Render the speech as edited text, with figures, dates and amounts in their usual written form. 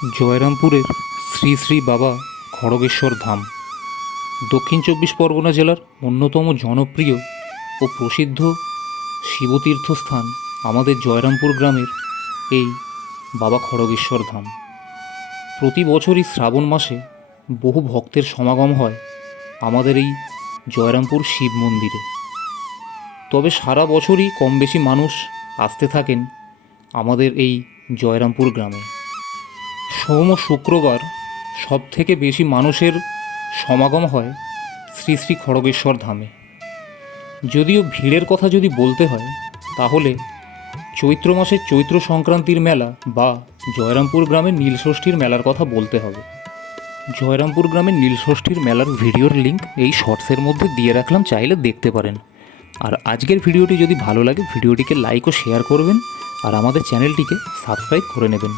জয়রামপুরের শ্রী শ্রী বাবা খড়গেশ্বর ধাম দক্ষিণ চব্বিশ পরগনা জেলার অন্যতম জনপ্রিয় ও প্রসিদ্ধ শিবতীর্থস্থান আমাদের জয়রামপুর গ্রামের এই বাবা খড়গেশ্বর ধাম। প্রতি বছরই শ্রাবণ মাসে বহু ভক্তের সমাগম হয় আমাদের এই জয়রামপুর শিব মন্দিরে। তবে সারা বছরই কম বেশি মানুষ আসতে থাকেন আমাদের এই জয়রামপুর গ্রামে। সোম ও শুক্রবার সব থেকে বেশি মানুষের সমাগম হয় শ্রী শ্রী খড়গেশ্বর ধামে। যদিও ভিড়ের কথা যদি বলতে হয় তাহলে চৈত্র মাসের চৈত্র সংক্রান্তির মেলা বা জয়রামপুর গ্রামের নীলষষ্ঠীর মেলার কথা বলতে হবে। জয়রামপুর গ্রামের নীলষষ্ঠীর মেলার ভিডিওর লিঙ্ক এই শর্টসের মধ্যে দিয়ে রাখলাম, চাইলে দেখতে পারেন। আর আজকের ভিডিওটি যদি ভালো লাগে ভিডিওটিকে লাইক ও শেয়ার করবেন আর আমাদের চ্যানেলটিকে সাবস্ক্রাইব করে নেবেন।